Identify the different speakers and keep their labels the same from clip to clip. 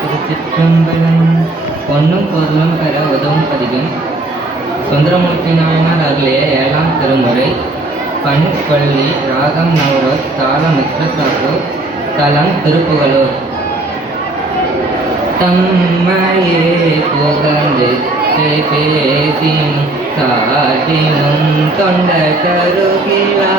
Speaker 1: திருச்சிற்றம்பலம் பொன்னும் பொருளும் பெற உதவும் பதிகம். சுந்தரமூர்த்தி நாயனார் அருளிய ஏழாம் திருமுறை பண் பள்ளி ராகம் நவரோத் தாளம் மித்ரசாப்பு தலம் திருப்புகலூர் தம்மையே புகழ்ந்து பேசினும். காட்டினும் தொண்ட கருகிலா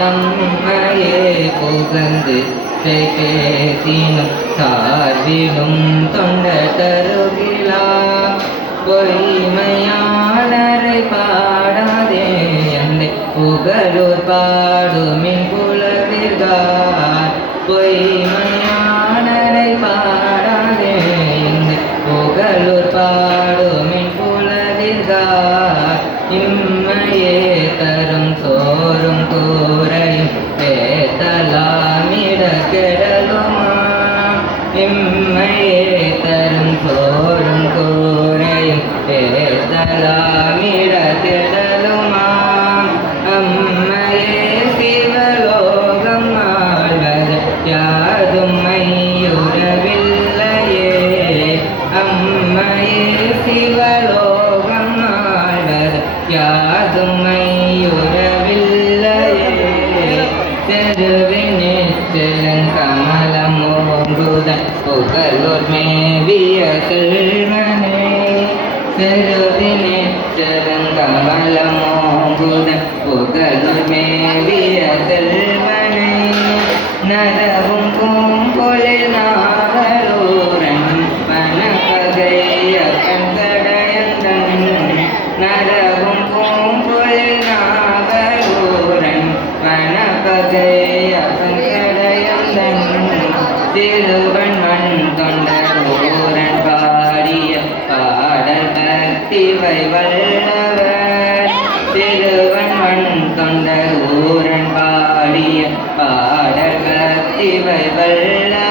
Speaker 1: தம்மையே புகந்து பேசினும் சார்பிலும் தொண்ட கருகிலா பொய்மையாளரை பாடாதே என்னை புகழூர் பாடுமின் புலவிர்கார் பொய்மை பேத்தலாமிட கெடலுமா அம்மையே சிவலோகம் ஆழ்வது யாதும் மையுறவில்லையே. அம்மையே சிவலோகம் ஆழ்வது யாதும் மையுறவில்லையே தெருவினிச்சலங்கமலம் ஓங்குதன் புகழூர் மேவிய செல்வனே. செல்வ ஓங்குதன் புகழூர் மேவிய செல்வனே நரவும் பூம்பொழில் நாவலூரன் மனப்பகைய கண்கடையந்தன் நரவும் பூம்பொழில் நாவலூரன் மனப்பகைய கந்தடயந்தன் திருவன் மண் தொண்டூரன் பாடிய பாடல் பக்திவை வல்லவர் திருவன் மண் தொண்ட ஊரன் பாடிய பாடல் வல்ல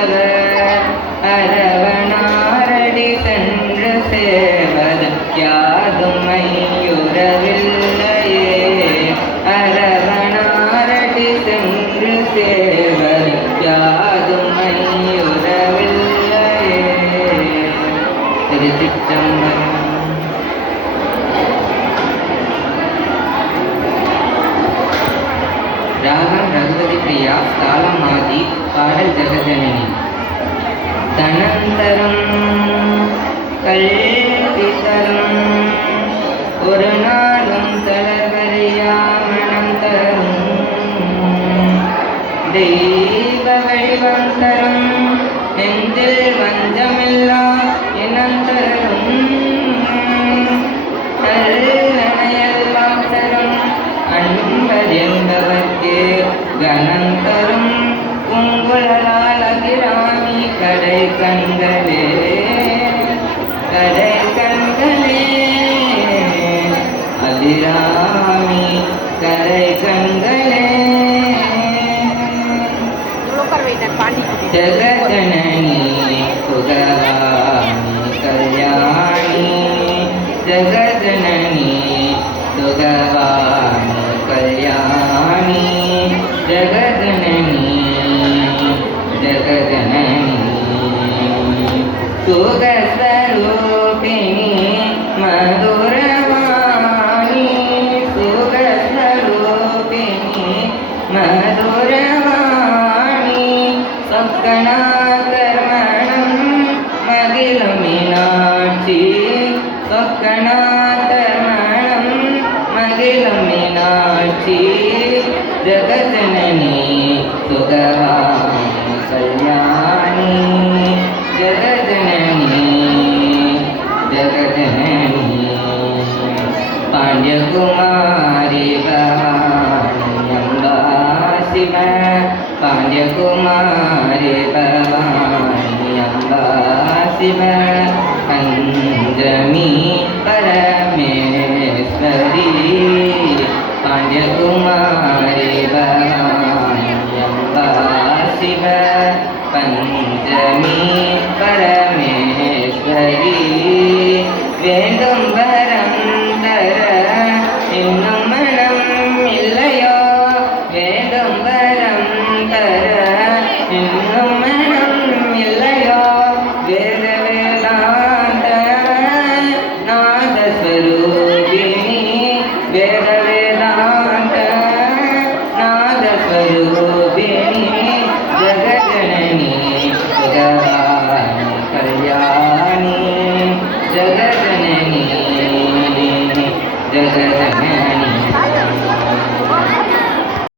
Speaker 1: రాగం రఘుపతి ప్రియ తాళం ఆది పాడల్ జగజనని. తనంతరం కల్పితరం கனம் தரும் உங்குழலால் அகிராமி கடை கண்களே கடை கண்களே அபிராமி கடை கண்களே
Speaker 2: லோக்கல்
Speaker 1: గణాతమణం మగిళం మీనాక్షి జగజనని సుగహాం కళ్యాణి. జగజనని జగజనని పాండ్యకుమారి భవాన్యంబా శివ పాండ్యకుమారి భవాన్యంబా శివ जी परमे